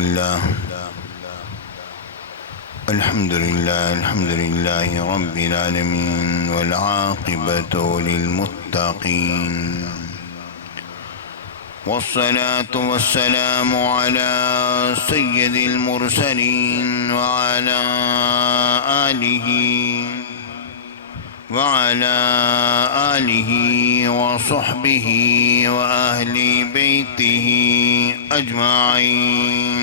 الله الحمد لله رب العالمين والعاقبة للمتقين والصلاة والسلام على سيد المرسلين وعلى آله وصحبه وأهل بيته أجمعين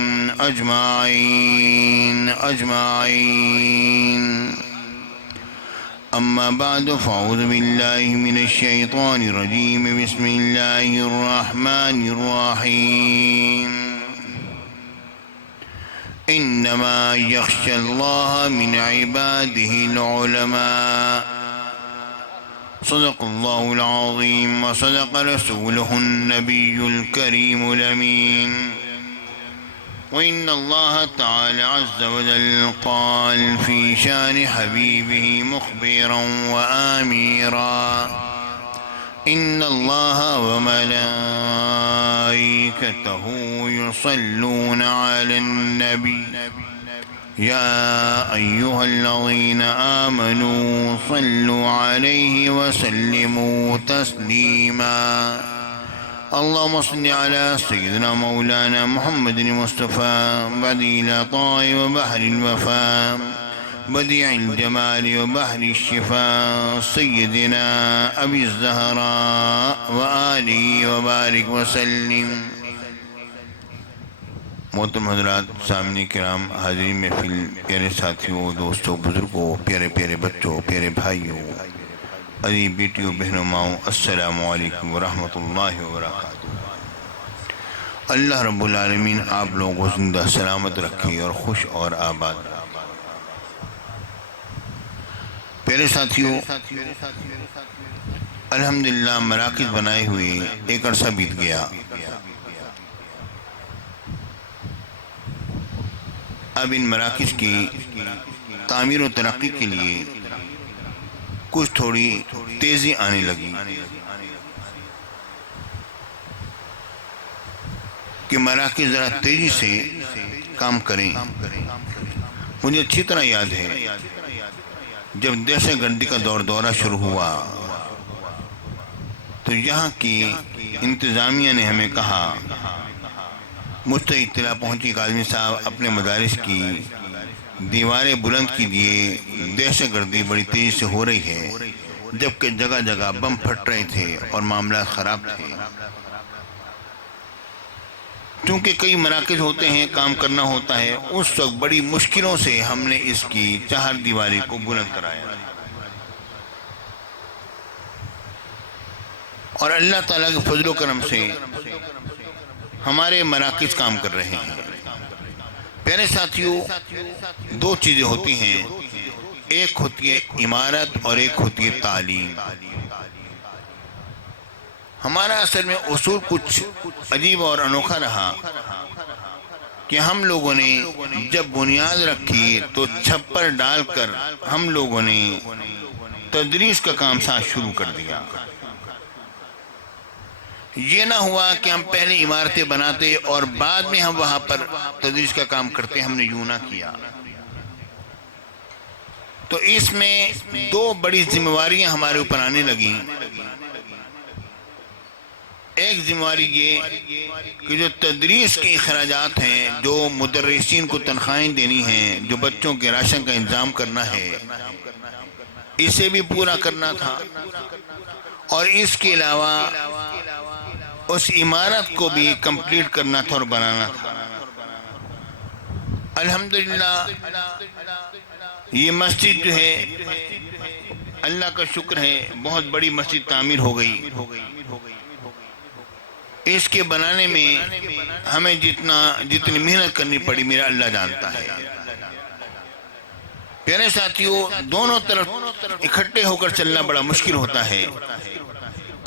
أما بعد فأعوذ بالله من الشيطان الرجيم بسم الله الرحمن الرحيم إنما يخشى الله من عباده العلماء صدق الله العظيم وصدق رسوله النبي الكريم الأمين وإن الله تعالى عز وجل قال في شان حبيبه مخبرا وآميرا إن الله وملائكته يصلون على النبي يا أيها الذين آمنوا صلوا عليه وسلموا تسليما اللهم صل على سيدنا مولانا محمد المصطفى بديع العطاء وبحر الوفاء بديع الجمال وبحر الشفاء سيدنا أبي الزهراء وآله وبارك وسلم. محترم حضرات، سامعین کرام، حاضرین محفل، پیارے ساتھیوں، دوستوں، بزرگوں، پیارے پیارے بچوں، پیارے بھائیوں، عزیز بیٹیوں، بہنوں، ماؤں، السلام علیکم ورحمۃ اللہ وبرکاتہ. اللہ رب العالمین آپ لوگوں کو زندہ سلامت رکھے اور خوش اور آباد. پیارے ساتھیوں، الحمدللہ مراکز بنائے ہوئے ایک عرصہ بیت گیا. اب ان مراکز کی تعمیر و ترقی کے لیے کچھ تھوڑی تیزی آنے لگی کہ مراکز ذرا تیزی سے کام کریں. مجھے اچھی طرح یاد ہے جب دہشت گردی کا دورہ شروع ہوا تو یہاں کی انتظامیہ نے ہمیں کہا، مجھ تک اطلاع پہنچی کہ آدمی صاحب اپنے مدارس کی دیواریں بلند کیجیے، دہشت گردی بڑی تیزی سے ہو رہی ہے، جبکہ جگہ جگہ بم پھٹ رہے تھے اور معاملات خراب تھے. چونکہ کئی مراکز ہوتے ہیں، کام کرنا ہوتا ہے، اس وقت بڑی مشکلوں سے ہم نے اس کی چہار دیواری کو بلند کرایا اور اللہ تعالیٰ کے فضل و کرم سے ہمارے مراکز کام کر رہے ہیں. پیارے ساتھیوں، دو چیزیں ہوتی ہیں، ایک ہوتی ہے عمارت اور ایک ہوتی ہے تعلیم. ہمارا اصل میں اصول کچھ عجیب اور انوکھا رہا کہ ہم لوگوں نے جب بنیاد رکھی تو چھپر ڈال کر ہم لوگوں نے تدریس کا کام ساتھ شروع کر دیا. یہ نہ ہوا کہ ہم پہلے عمارتیں بناتے اور بعد میں ہم وہاں پر تدریس کا کام کرتے. ہم نے یوں نہ کیا. تو اس میں دو بڑی ذمہ داریاں ہمارے اوپر آنے لگیں. ایک ذمہ داری یہ کہ جو تدریس کے اخراجات ہیں، جو مدرسین کو تنخواہیں دینی ہیں، جو بچوں کے راشن کا انتظام کرنا ہے، اسے بھی پورا کرنا تھا اور اس کے علاوہ اس عمارت کو بھی کمپلیٹ کرنا تھا اور بنانا تھا. الحمدللہ یہ مسجد جو ہے، اللہ کا شکر ہے، بہت بڑی مسجد تعمیر ہو گئی. اس کے بنانے میں ہمیں جتنی محنت کرنی پڑی میرا اللہ جانتا ہے. پیارے ساتھیوں، دونوں طرف اکٹھے ہو کر چلنا بڑا مشکل ہوتا ہے.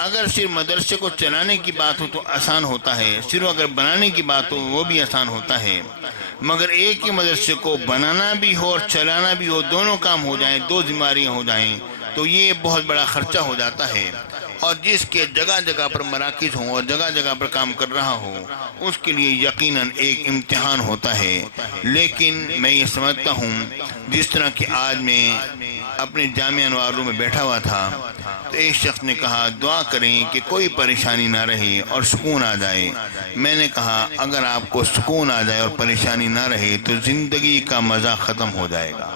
اگر صرف مدرسے کو چلانے کی بات ہو تو آسان ہوتا ہے، صرف اگر بنانے کی بات ہو وہ بھی آسان ہوتا ہے، مگر ایک ہی مدرسے کو بنانا بھی ہو اور چلانا بھی ہو، دونوں کام ہو جائیں، دو ذمہ داریاں ہو جائیں تو یہ بہت بڑا خرچہ ہو جاتا ہے. اور جس کے جگہ جگہ پر مراکز ہوں اور جگہ جگہ پر کام کر رہا ہو اس کے لیے یقیناً ایک امتحان ہوتا ہے. لیکن میں یہ سمجھتا ہوں جس طرح کہ آج میں اپنے جامعہ انوار میں بیٹھا ہوا تھا تو ایک شخص نے کہا دعا کریں کہ کوئی پریشانی نہ رہے اور سکون آ جائے. میں نے کہا اگر آپ کو سکون آ جائے اور پریشانی نہ رہے تو زندگی کا مزہ ختم ہو جائے گا.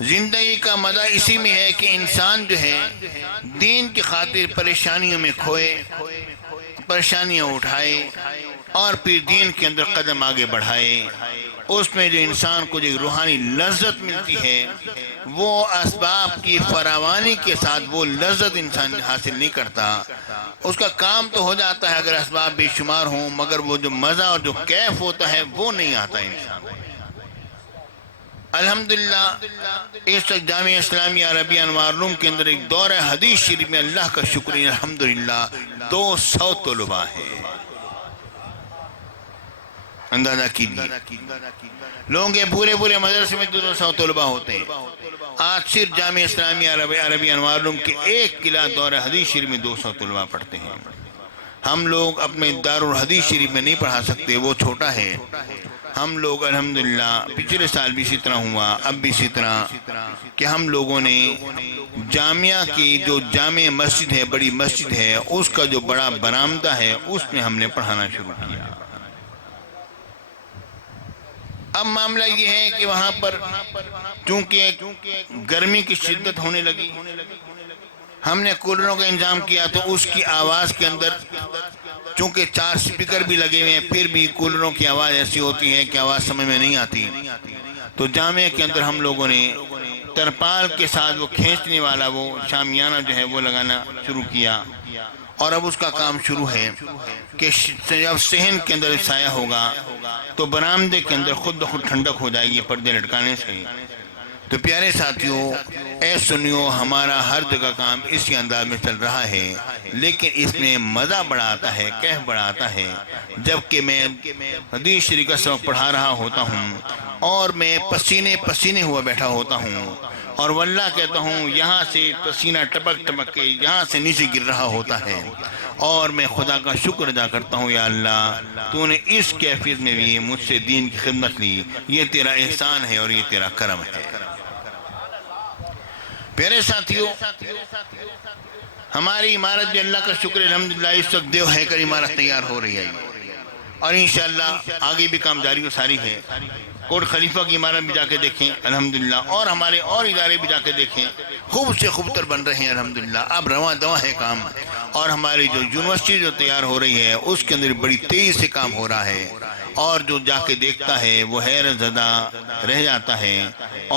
زندگی کا مزہ اسی میں ہے کہ انسان جو ہے دین کی خاطر پریشانیوں میں کھوئے، پریشانیاں اٹھائے اور پھر دین کے اندر قدم آگے بڑھائے. اس میں جو انسان کو جو روحانی لذت ملتی ہے وہ اسباب کی فراوانی کے ساتھ وہ لذت انسان حاصل نہیں کرتا. اس کا کام تو ہو جاتا ہے اگر اسباب بے شمار ہوں، مگر وہ جو مزہ اور جو کیف ہوتا ہے وہ نہیں آتا انسان. الحمدللہ اس وقت جامعہ اسلامیہ عربیہ انوار روم کے اندر ایک دورہ حدیث شریف میں اللہ کا شکر ہے الحمدللہ 200 طلباء ہیں. اندازہ کیجیے لوگوں کے پورے مدرسے میں 200 طلباء ہوتے ہیں. آج صرف جامعہ اسلامیہ عربیہ انوار روم کے ایک قلعہ دورہ حدیث شریف میں 200 طلباء پڑھتے ہیں. ہم لوگ اپنے دارالحدیث شریف میں نہیں پڑھا سکتے، وہ چھوٹا ہے. ہم لوگ الحمدللہ پچھلے سال بھی اسی طرح ہوا، اب بھی اسی طرح کہ ہم لوگوں نے جامعہ کی جو جامع مسجد ہے، بڑی مسجد ہے، اس کا جو بڑا برآمدہ ہے اس میں ہم نے پڑھانا شروع کیا. اب معاملہ یہ ہے کہ وہاں پر چونکہ گرمی کی شدت ہونے لگی، ہم نے کولروں کا انتظام کیا تو اس کی آواز کے اندر چونکہ 4 سپیکر بھی لگے ہوئے ہیں پھر بھی کولروں کی آواز ایسی ہوتی ہے کہ آواز سمجھ میں نہیں آتی. تو جامعہ کے اندر ہم لوگوں نے ترپال کے ساتھ وہ کھینچنے والا وہ شامیانہ جو ہے وہ لگانا شروع کیا. اور اب اس کا کام شروع ہے کہ جب صحن کے اندر سایہ ہوگا تو برآمدے کے اندر خود بخود ٹھنڈک ہو جائے گی پردے لٹکانے سے. تو پیارے ساتھیوں، اے سنیو، ہمارا ہر جگہ کام اسی انداز میں چل رہا ہے، لیکن اس میں مزہ بڑا آتا ہے، کیف بڑا آتا ہے جبکہ میں حدیث شریف کا سبق پڑھا رہا ہوتا ہوں اور میں پسینے ہوا بیٹھا ہوتا ہوں اور واللہ کہتا ہوں یہاں سے پسینہ ٹپک ٹپک کے یہاں سے نیچے گر رہا ہوتا ہے اور میں خدا کا شکر ادا کرتا ہوں یا اللہ تو نے اس کیفیت میں بھی مجھ سے دین کی خدمت لی. یہ تیرا احسان ہے اور یہ تیرا کرم ہے. پیارے ساتھیوں، ہماری عمارت بھی اللہ کا شکر الحمدللہ اس وقت دیو ہے کر عمارت تیار ہو رہی ہے اور انشاءاللہ آگے بھی کام جاری و ساری ہے. کوٹ خلیفہ کی عمارت بھی جا کے دیکھیں الحمدللہ، اور ہمارے اور ادارے بھی جا کے دیکھیں، خوب سے خوب تر بن رہے ہیں الحمدللہ. اب رواں دواں ہے کام، اور ہماری جو یونیورسٹی جو تیار ہو رہی ہے اس کے اندر بڑی تیزی سے کام ہو رہا ہے اور جو جا کے دیکھتا ہے وہ حیرت زدہ رہ جاتا ہے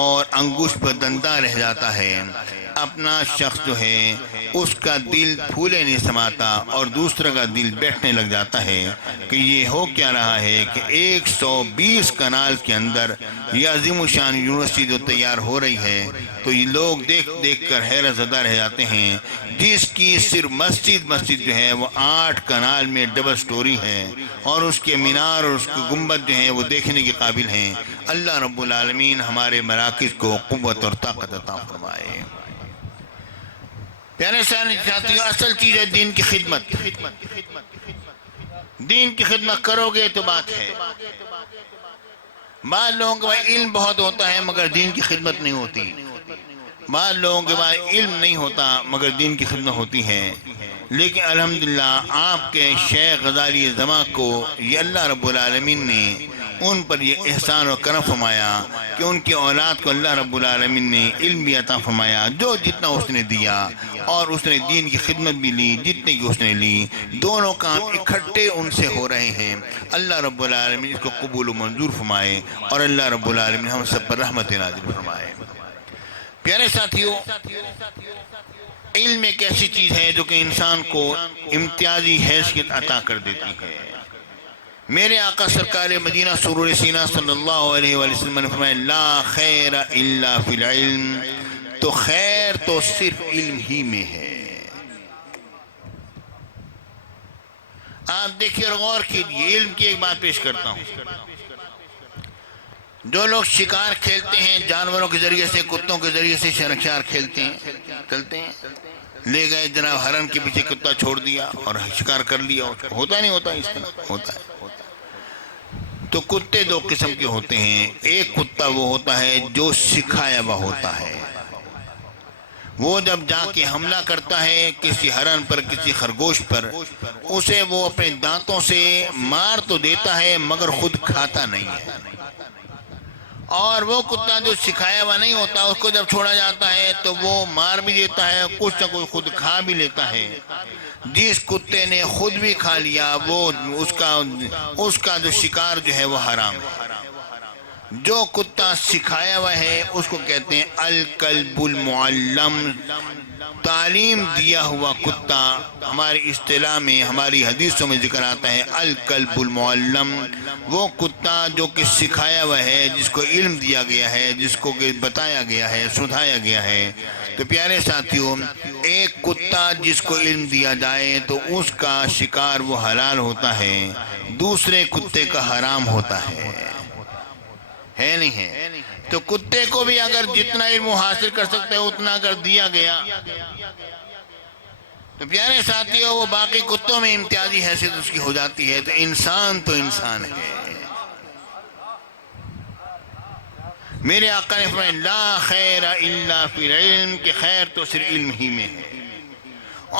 اور انگوش پر دندہ رہ جاتا ہے. اپنا شخص جو ہے اس کا دل پھولے نہیں سماتا اور دوسرے کا دل بیٹھنے لگ جاتا ہے کہ یہ ہو کیا رہا ہے کہ 120 کنال کے اندر یہ عظیم الشان یونیورسٹی جو تیار ہو رہی ہے تو یہ لوگ دیکھ کر حیرت زدہ رہ جاتے ہیں، جس کی صرف مسجد جو ہے وہ 8 کنال میں ڈبل سٹوری ہے اور اس کے مینار اور اس کے گنبد جو ہیں وہ دیکھنے کے قابل ہیں. اللہ رب العالمین ہمارے مراکز کو قوت اور طاقت عطا فرمائے. پیارے ساتھیوں، اصل چیز ہے دین کی خدمت. دین کی خدمت کرو گے تو بات ہے. بعض لوگوں کے پاس علم بہت ہوتا ہے مگر دین کی خدمت نہیں ہوتی، بعض لوگوں کے پاس علم نہیں ہوتا مگر دین کی خدمت ہوتی ہے. لیکن الحمدللہ آپ کے شیخ غزالی زماں کو یہ اللہ رب العالمین نے ان پر یہ احسان و کرم فرمایا کہ ان کی اولاد کو اللہ رب العالمین نے علم بھی عطا فرمایا جو جتنا اس نے دیا، اور اس نے دین کی خدمت بھی لی جتنے کی اس نے لی. دونوں کام اکٹھے ان سے ہو رہے ہیں. اللہ رب العالمین اس کو قبول و منظور فرمائے اور اللہ رب العالمین ہم سب پر رحمت نازل فرمائے. پیارے ساتھیوں، علم ایک ایسی چیز ہے جو کہ انسان کو امتیازی حیثیت عطا کر دیتی ہے. میرے آقا سرکار مدینہ سرور سینہ صلی اللہ علیہ وآلہ وسلم نے فرمایا لا خیر الا فی العلم، تو خیر تو صرف علم ہی میں ہے. آپ دیکھیے اور غور کیجیے، علم کی ایک بات پیش کرتا ہوں. جو لوگ شکار کھیلتے ہیں جانوروں کے ذریعے سے، کتوں کے ذریعے سے شکار کھیلتے ہیں، چلتے ہیں، لے گئے جناب ہرن کے پیچھے کتا چھوڑ دیا اور شکار کر لیا، ہوتا نہیں ہوتا، اس طرح ہوتا ہے۔ تو کتے دو قسم کے ہوتے ہیں، ایک کتا وہ ہوتا ہے جو سکھایا ہوا ہوتا ہے، وہ جب جا کے حملہ کرتا ہے کسی ہرن پر، کسی خرگوش پر، اسے وہ اپنے دانتوں سے مار تو دیتا ہے مگر خود کھاتا نہیں ہے۔ اور وہ کتا جو سکھایا ہوا نہیں ہوتا، اس کو جب چھوڑا جاتا ہے تو وہ مار بھی دیتا ہے، کچھ نہ کچھ خود کھا بھی لیتا ہے۔ جس کتے نے خود بھی کھا لیا وہ اس کا جو شکار جو ہے وہ حرام ہے۔ جو کتا سکھایا ہوا ہے اس کو کہتے ہیں الکلب المعلم، تعلیم دیا ہوا کتا۔ ہماری اصطلاح میں، ہماری حدیثوں میں ذکر آتا ہے الکلب المعلم، وہ کتا جو کہ سکھایا ہوا ہے، جس کو علم دیا گیا ہے، جس کو کہ بتایا گیا ہے، سدھایا گیا ہے۔ تو پیارے ساتھیوں، ایک کتا جس کو علم دیا جائے تو اس کا شکار وہ حلال ہوتا ہے، دوسرے کتے کا حرام ہوتا ہے نہیں ہے۔ تو کتے کو بھی اگر جتنا علم حاصل کر سکتے ہو اتنا اگر دیا گیا تو پیارے ساتھیوں وہ باقی کتوں میں امتیازی حیثیت اس کی ہو جاتی ہے۔ تو انسان ہے۔ میرے آقا نے فرمایا لا خیر الا فی العلم، کہ خیر تو صرف علم ہی میں ہے۔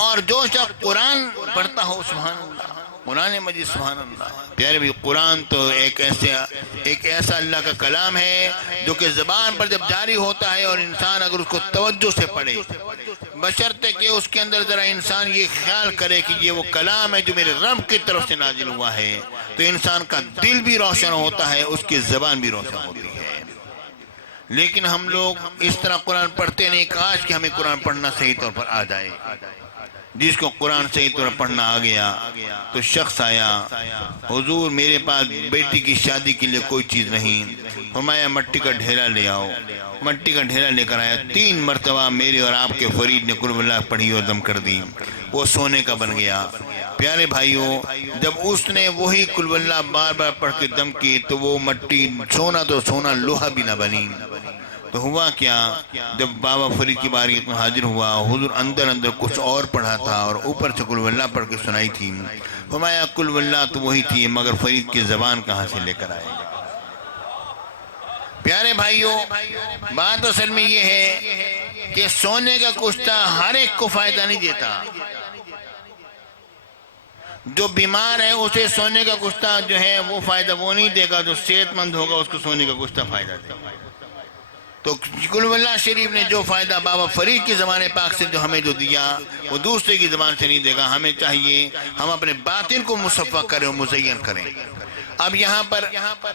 اور جو شخص قرآن پڑھتا ہو، سبحان اللہ، قرآن مجید، سبحان اللہ، پیارے بھی قرآن تو ایک ایسا اللہ کا کلام ہے جو کہ زبان پر جب جاری ہوتا ہے اور انسان اگر اس کو توجہ سے پڑھے، بشرطے کہ اس کے اندر ذرا انسان یہ خیال کرے کہ یہ وہ کلام ہے جو میرے رب کی طرف سے نازل ہوا ہے، تو انسان کا دل بھی روشن ہوتا ہے، اس کی زبان بھی روشن ہوتی ہے۔ لیکن ہم لوگ اس طرح قرآن پڑھتے نہیں۔ کاش کہ ہمیں قرآن پڑھنا صحیح طور پر آ جائے۔ جس کو قرآن صحیح طور پر پڑھنا آ گیا تو شخص آیا، حضور میرے پاس بیٹی کی شادی کے لیے کوئی چیز نہیں، فرمایا مٹی کا ڈھیرا لے آؤ۔ مٹی کا ڈھیرا لے کر آیا، 3 مرتبہ میرے اور آپ کے فرید نے قل اللہ پڑھی اور دم کر دی، وہ سونے کا بن گیا۔ پیارے بھائیوں، جب اس نے وہی قل اللہ بار بار پڑھ کے دم کی تو وہ مٹی سونا تو سونا، لوہا بھی نہ بنی۔ تو ہوا کیا، جب بابا فرید کی باری میں حاضر ہوا، حضور اندر کچھ اور پڑھا تھا اور اوپر سے قل اللہ پڑھ کے سنائی تھی۔ فرمایا قل اللہ تو وہی تھی مگر فرید کی زبان کہاں سے لے کر آئے۔ پیارے بھائیوں، بات اصل میں یہ ہے کہ سونے کا کشتہ ہر ایک کو فائدہ نہیں دیتا۔ جو بیمار ہے اسے سونے کا کشتہ جو ہے وہ فائدہ وہ نہیں دے گا، جو صحت مند ہوگا اس کو سونے کا کشتہ فائدہ دے گا۔ تو قل اللہ شریف نے جو فائدہ بابا فرید کی زبان پاک سے جو ہمیں جو دیا وہ دوسرے کی زبان سے نہیں دے گا۔ ہمیں چاہیے ہم اپنے باطن کو مصفح کریں اور مزین کریں۔ اب یہاں پر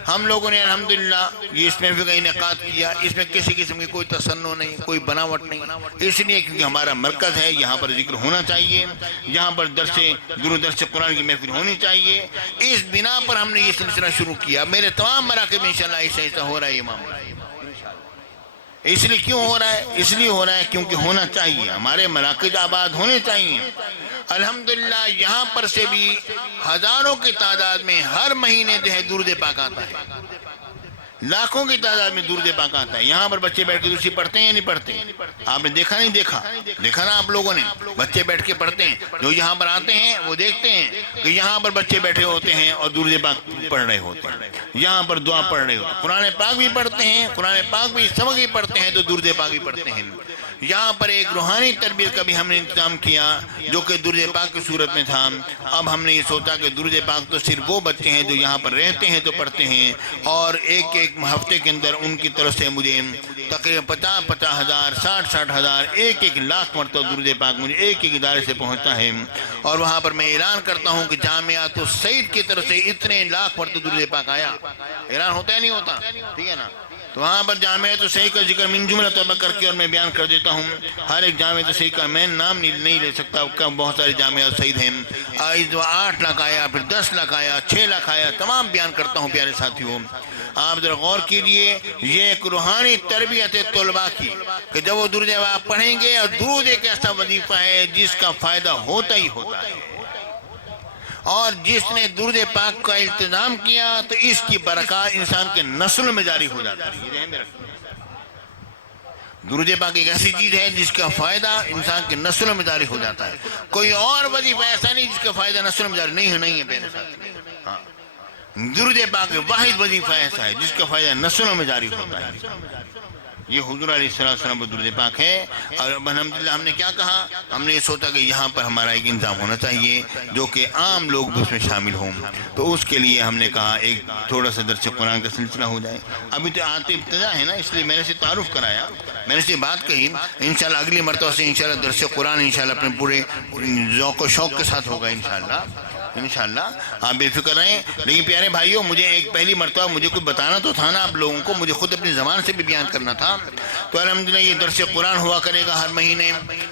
ہم لوگوں نے الحمدللہ یہ اس میں بھی انعقاد کیا، اس میں کسی قسم کی کوئی تصنع نہیں، کوئی بناوٹ نہیں، اس لیے کیونکہ ہمارا مرکز ہے، یہاں پر ذکر ہونا چاہیے، یہاں پر درس قرآن کی محفل ہونی چاہیے۔ اس بنا پر ہم نے یہ سلسلہ شروع کیا۔ میرے تمام مراکز میں انشاءاللہ ایسا ہو رہا ہے۔ یہ معاملہ اس لیے کیوں ہو رہا ہے؟ اس لیے ہو رہا ہے کیونکہ ہونا چاہیے، ہمارے مراکز آباد ہونے چاہیے۔ الحمدللہ یہاں پر سے بھی ہزاروں کی تعداد میں ہر مہینے جو ہے درود پاک آتا ہے، لاکھوں کی تعداد میں درود پاک آتا ہے۔ یہاں پر بچے بیٹھ کے دوسری پڑھتے ہیں یا نہیں پڑھتے؟ آپ نے دیکھا نہیں دیکھا نا آپ لوگوں نے، بچے بیٹھ کے پڑھتے ہیں۔ جو یہاں پر آتے ہیں وہ دیکھتے ہیں کہ یہاں پر بچے بیٹھے ہوتے ہیں اور درود پاک پڑھ رہے ہوتے ہیں، یہاں پر دعا پڑھ رہے ہوتے ہیں، قرآن پاک بھی پڑھتے ہیں، قرآن پاک بھی سبق بھی پڑھتے ہیں تو درود پاک بھی پڑھتے ہیں۔ یہاں پر ایک روحانی تربیت کا بھی ہم نے انتظام کیا جو کہ درود پاک کی صورت میں تھا۔ اب ہم نے یہ سوچا کہ درود پاک تو صرف وہ بچے ہیں جو یہاں پر رہتے ہیں تو پڑھتے ہیں، اور ایک ہفتے کے اندر ان کی طرف سے مجھے تقریباً 50 ہزار 60 ہزار 1 لاکھ مرتبہ درود پاک مجھے ایک ادارے سے پہنچتا ہے، اور وہاں پر میں اعلان کرتا ہوں کہ جامعۃ السعید کی طرف سے اتنے لاکھ مرتبہ درود پاک آیا۔ اعلان ہوتا ہے نہیں ہوتا؟ ٹھیک ہے نا؟ تو وہاں پر جامعۃ السعید کا ذکر من جملہ طبع کر کے اور میں بیان کر دیتا ہوں۔ ہر ایک جامعۃ السعید کا میں نام نہیں لے سکتا، بہت سارے جامعۃ السعید ہیں۔ 8 لاکھ آیا، پھر 10 لاکھ آیا، 6 لاکھ آیا، تمام بیان کرتا ہوں پیارے ساتھیوں۔ آپ ذرا غور کیجئے، یہ ایک روحانی تربیت ہے طلباء کی کہ جب وہ درود آپ پڑھیں گے، اور درود ایک ایسا وظیفہ ہے جس کا فائدہ ہوتا ہی ہوتا ہے۔ اور جس نے درود پاک کا التزام کیا تو اس کی برکات انسان کے نسل میں جاری ہو جاتا ہے۔ درود پاک ایک ایسی چیز ہے جس کا فائدہ انسان کے نسلوں میں جاری ہو جاتا ہے۔ کوئی اور وظیفہ ایسا نہیں جس کا فائدہ نسلوں میں جاری نہیں ہے پہلے ساتھ۔ ہاں، درود پاک واحد وظیفہ ایسا ہے جس کا فائدہ نسلوں میں جاری ہوتا ہے۔ یہ حضور علیہ السلام پر درود پاک ہے۔ اور الحمدللہ ہم نے کیا کہا، ہم نے یہ سوچا کہ یہاں پر ہمارا ایک انتظام ہونا چاہیے جو کہ عام لوگ بھی اس میں شامل ہوں، تو اس کے لیے ہم نے کہا ایک تھوڑا سا درس قرآن کا سلسلہ ہو جائے۔ ابھی تو آتے ابتدا ہے نا، اس لیے میں نے سے تعارف کرایا، میں نے سے بات کہی۔ انشاءاللہ اگلی مرتبہ سے انشاءاللہ درس قرآن انشاءاللہ اپنے پورے ذوق و شوق کے ساتھ ہوگا انشاءاللہ آپ بے فکر رہیں۔ لیکن پیارے بھائیوں، مجھے ایک پہلی مرتبہ مجھے کچھ بتانا تو تھا نا آپ لوگوں کو، مجھے خود اپنی زبان سے بھی بیان کرنا تھا۔ تو الحمدللہ یہ درس قرآن ہوا کرے گا ہر مہینے،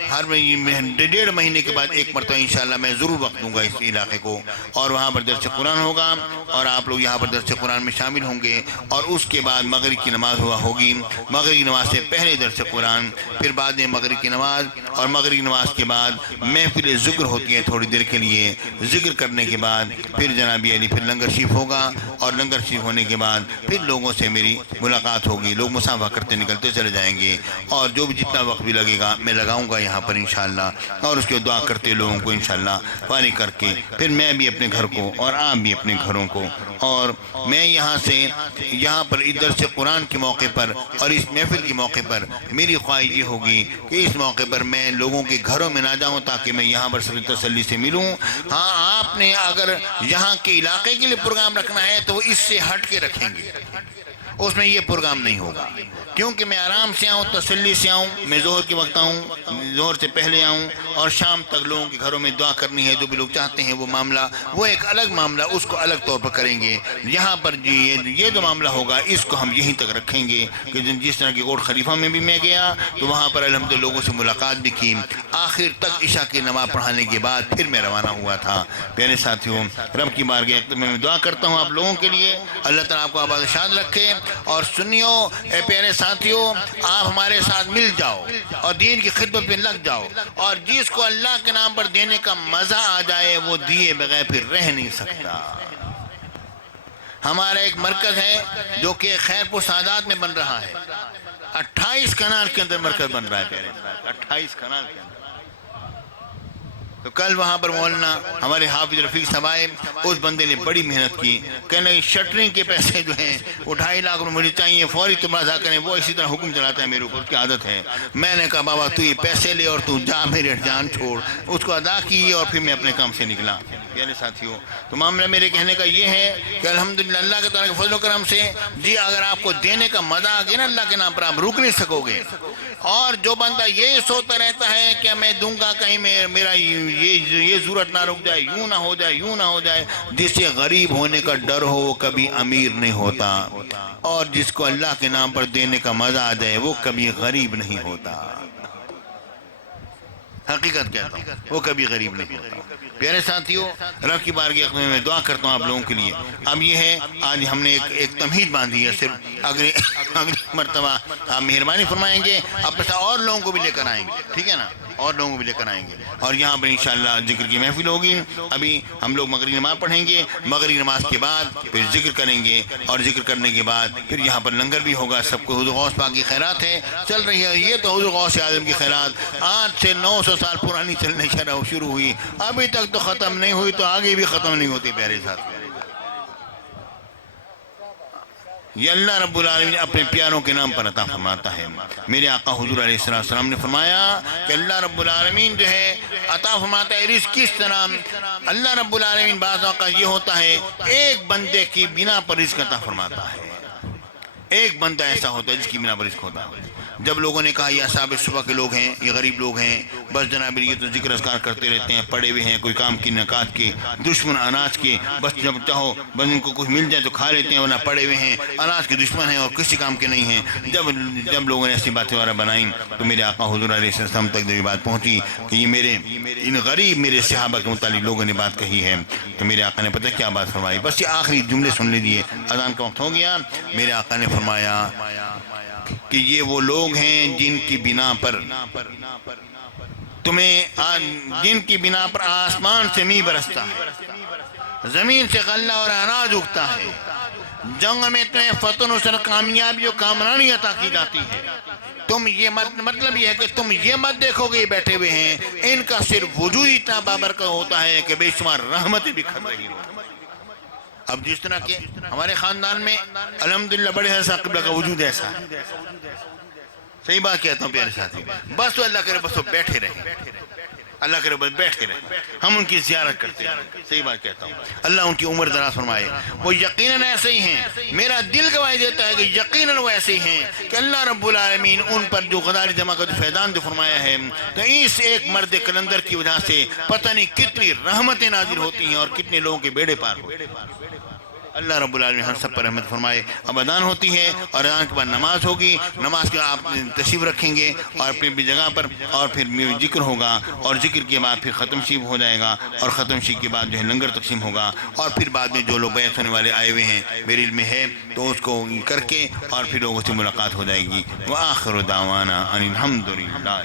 ہر 1.5 مہینے کے بعد ایک مرتبہ انشاءاللہ میں ضرور وقت دوں گا اس علاقے کو، اور وہاں پر درس قرآن ہوگا اور آپ لوگ یہاں پر درس قرآن میں شامل ہوں گے۔ اور اس کے بعد مغرب کی نماز ہوا ہوگی، مغرب کی نماز سے پہلے درس قرآن، پھر بعد میں مغرب کی نماز، اور مغرب کی نماز کے بعد محفل ذکر ہوتی ہے تھوڑی دیر کے لیے، ذکر کرنے کے بعد پھر جناب علی پھر لنگر شریف ہوگا، اور لنگر شریف ہونے کے بعد پھر لوگوں سے میری ملاقات ہوگی، لوگ مصافحہ کرتے نکلتے چلے جائیں گے، اور جو بھی جتنا وقت بھی لگے گا میں لگاؤں گا یہاں پر انشاءاللہ، اور اس کے دعا کرتے لوگوں کو انشاءاللہ فارغ کر کے پھر میں بھی اپنے گھر کو اور آپ بھی اپنے گھروں کو، اور میں یہاں پر درس قرآن کے موقع پر اور اس محفل کے موقع پر میری خواہش یہ ہوگی کہ اس موقع پر میں لوگوں کے گھروں میں نہ جاؤں تاکہ میں یہاں پر سب تسلی سے ملوں۔ ہاں، آپ نے اگر یہاں کے علاقے کے لیے پروگرام رکھنا ہے تو وہ اس سے ہٹ کے رکھیں گے، اس میں یہ پروگرام نہیں ہوگا، کیونکہ میں آرام سے آؤں، تسلی سے آؤں، میں ظہر کے وقت آؤں، ظہر سے پہلے آؤں، اور شام تک لوگوں کے گھروں میں دعا کرنی ہے، جو بھی لوگ چاہتے ہیں وہ معاملہ، وہ ایک الگ معاملہ، اس کو الگ طور پر کریں گے۔ یہاں پر یہ جو معاملہ ہوگا اس کو ہم یہیں تک رکھیں گے کہ جس طرح کی کوٹ خلیفہ میں بھی میں گیا تو وہاں پر الحمدللہ لوگوں سے ملاقات بھی کی، آخر تک عشاء کی نماز پڑھانے کے بعد پھر میں روانہ ہوا تھا۔ پیارے ساتھیوں، رب کی بارگاہ میں دعا کرتا ہوں آپ لوگوں کے لیے، اللہ تعالیٰ آپ کو آباد شاد رکھے۔ اور سنیو اے پیارے ساتھیوں، آپ ہمارے ساتھ مل جاؤ اور دین کی خدمت میں لگ جاؤ، اور جس کو اللہ کے نام پر دینے کا مزہ آ جائے وہ دیے بغیر پھر رہ نہیں سکتا۔ ہمارا ایک مرکز ہے جو کہ خیرپور سعادات میں بن رہا ہے، 28 کنال کے اندر مرکز بن رہا ہے پیارے ساتھ، 28 کنال کے اندر۔ تو کل وہاں پر مولانا ہمارے حافظ رفیق صاحب آئے، اس بندے نے بڑی محنت کی، کہنے شٹرنگ کے پیسے جو ہیں وہ 2.5 لاکھ روپے مجھے چاہیے، فوری تبادلہ کریں۔ وہ اسی طرح حکم چلاتا ہے میرے اوپر، اس کی عادت ہے۔ میں نے کہا بابا تو یہ پیسے لے اور تو جا، میرے جان چھوڑ، اس کو ادا کی اور پھر میں اپنے کام سے نکلا۔ پیارے ساتھیوں، تو معاملہ میرے کہنے کا یہ ہے کہ الحمدللہ اللہ کے تعالیٰ کے فضل و کرم سے جی اگر آپ کو دینے کا مزہ آ گیا نا اللہ کے نام پر، آپ رک نہیں سکو گے۔ اور جو بندہ یہ سوچتا رہتا ہے کہ میں دوں گا کہیں میرا یہ ضرورت نہ رک جائے، یوں نہ ہو جائے، یوں نہ ہو جائے، جس سے غریب ہونے کا ڈر ہو وہ کبھی امیر نہیں ہوتا، اور جس کو اللہ کے نام پر دینے کا مزہ آ جائے وہ کبھی غریب نہیں ہوتا۔ حقیقت کہتا ہوں، وہ کبھی غریب نہیں ہوتا۔ پیارے ساتھیوں، رب کی بارگاہ میں دعا کرتا ہوں آپ لوگوں کے لیے۔ اب یہ ہے آج ہم نے ایک تمہید باندھی ہے، صرف اگلی مرتبہ آپ مہربانی فرمائیں گے، اپنے ساتھ اور لوگوں کو بھی لے کر آئیں گے، ٹھیک ہے نا، اور لوگوں کو بھی لے کر آئیں گے، اور یہاں پر انشاءاللہ ذکر کی محفل ہوگی۔ ابھی ہم لوگ مغربی نماز پڑھیں گے، مغربی نماز کے بعد پھر ذکر کریں گے، اور ذکر کرنے کے بعد پھر یہاں پر لنگر بھی ہوگا۔ سب کو حضور غوث پاک کی خیرات ہے، چل رہی ہے، یہ تو حضور غوث اعظم کی خیرات 8 سے 900 سال پرانی چلنے شروع ہوئی، ابھی تک تو ختم نہیں ہوئی، تو آگے بھی ختم نہیں ہوتی۔ پیارے ساتھ، یہ اللہ رب العالمین اپنے پیاروں کے نام پر عطا فرماتا ہے۔ میرے آقا حضور علیہ السلام نے فرمایا کہ اللہ رب العالمین جو ہے عطا فرماتا ہے رزق کس طرح۔ اللہ رب العالمین بعض اوقات یہ ہوتا ہے ایک بندے کی بنا پر رزق عطا فرماتا ہے، ایک بندہ ایسا ہوتا ہے جس کی بنا پر رزق ہوتا ہے۔ جب لوگوں نے کہا یہ اصحاب صبح کے لوگ ہیں، یہ غریب لوگ ہیں، بس جناب یہ تو ذکر اذکار کرتے رہتے ہیں، پڑے ہوئے ہیں، کوئی کام کی نکات کے، دشمن اناج کے، بس جب چاہو بس ان کو کچھ مل جائے تو کھا لیتے ہیں، ورنہ پڑے ہوئے ہیں، اناج کے دشمن ہیں اور کسی کام کے نہیں ہیں۔ جب لوگوں نے ایسی باتیں وغیرہ بنائیں تو میرے آقا حضور علیہ السلام تک یہ بات پہنچی کہ یہ ان غریب میرے صحابہ کے متعلق لوگوں نے بات کہی ہے، تو میرے آقا نے پتہ کیا بات فرمائی، بس یہ آخری جملے سن لیجیے، اذان کا وقت ہو گیا۔ میرے آقا نے فرمایا کہ یہ وہ لوگ ہیں جن کی بنا پر جن کی بنا پر آسمان سے می برستا ہے، زمین سے غلہ اور اناج اگتا ہے، جنگ میں تمہیں فتح نصر کامیابی و کامرانی عطا کی جاتی ہے۔ تم یہ مطلب یہ ہے کہ تم یہ مت دیکھو کہ یہ بیٹھے ہوئے ہیں، ان کا صرف وجود اتنا بابرکت ہوتا ہے کہ بے شمار رحمتیں بکھر رہی ہو۔ اب جس طرح کہ ہمارے خاندان میں الحمدللہ بڑے حسن قبلہ کا وجود ایسا ہے، صحیح بات کہتا ہوں پیارے ساتھی، بس تو اللہ کرے بس وہ بیٹھے رہیں، اللہ کرے بس بیٹھے رہیں، ہم ان کی زیارت کرتے ہیں، صحیح بات کہتا ہوں، اللہ ان کی عمر دراز فرمائے۔ وہ یقیناً ایسے ہی ہیں، میرا دل گواہی دیتا ہے کہ یقیناً وہ ایسے ہی ہیں کہ اللہ رب العالمین ان پر جو غداری جمع کا فیضان جو فرمایا ہے، تو اس ایک مرد کلندر کی وجہ سے پتہ نہیں کتنی رحمتیں نازل ہوتی ہیں اور کتنے لوگوں کے بیڑے پار ہوتے ہیں۔ اللہ رب العالمین ہم سب پر رحمت فرمائے۔ اب اذان ہوتی ہے اور اذان کے بعد نماز ہوگی، نماز کے آپ تشریف رکھیں گے اور پھر بھی جگہ پر، اور پھر ذکر ہوگا، اور ذکر کے بعد پھر ختم شریف ہو جائے گا، اور ختم شریف کے بعد جو ہے لنگر تقسیم ہوگا، اور پھر بعد میں جو لوگ بیعت ہونے والے آئے ہوئے ہیں میرے علم میں ہے تو اس کو کر کے اور پھر لوگوں سے ملاقات ہو جائے گی۔ وآخر دعوانا ان الحمد للہ۔